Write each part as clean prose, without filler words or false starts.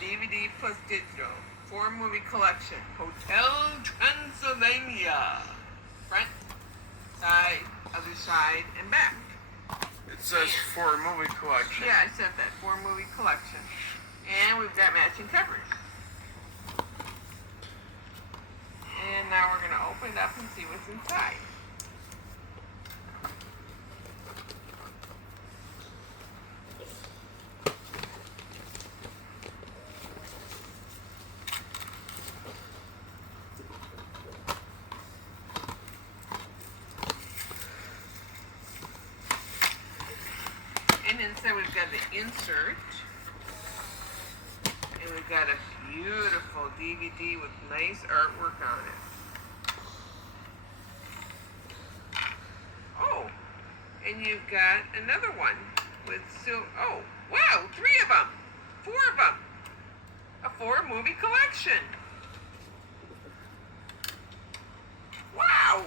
DVD plus digital. 4-movie collection. Hotel Transylvania. Front, side, other side, and back. It says 4-movie collection. Yeah, I said that. 4-movie collection. And we've got matching covers. And now we're going to open it up and see what's inside. And inside we've got the insert. And we've got a beautiful DVD with nice artwork on it. Oh, and you've got another one with oh, wow, 3 of them. 4 of them. A 4-movie collection. Wow.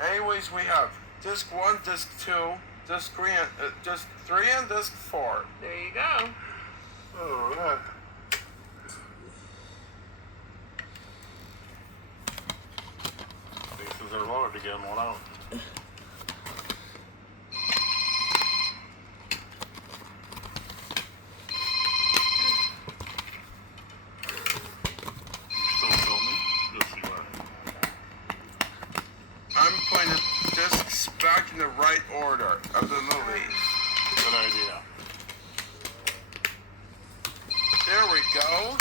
Anyways, we have disc 1, disc 2, disc 3, disc 3, and disc 4. There you go. Alright. These are loaded to get them one out. Still filming? Just see what. I'm putting the discs back in the right order of the movies. Good idea. There we go.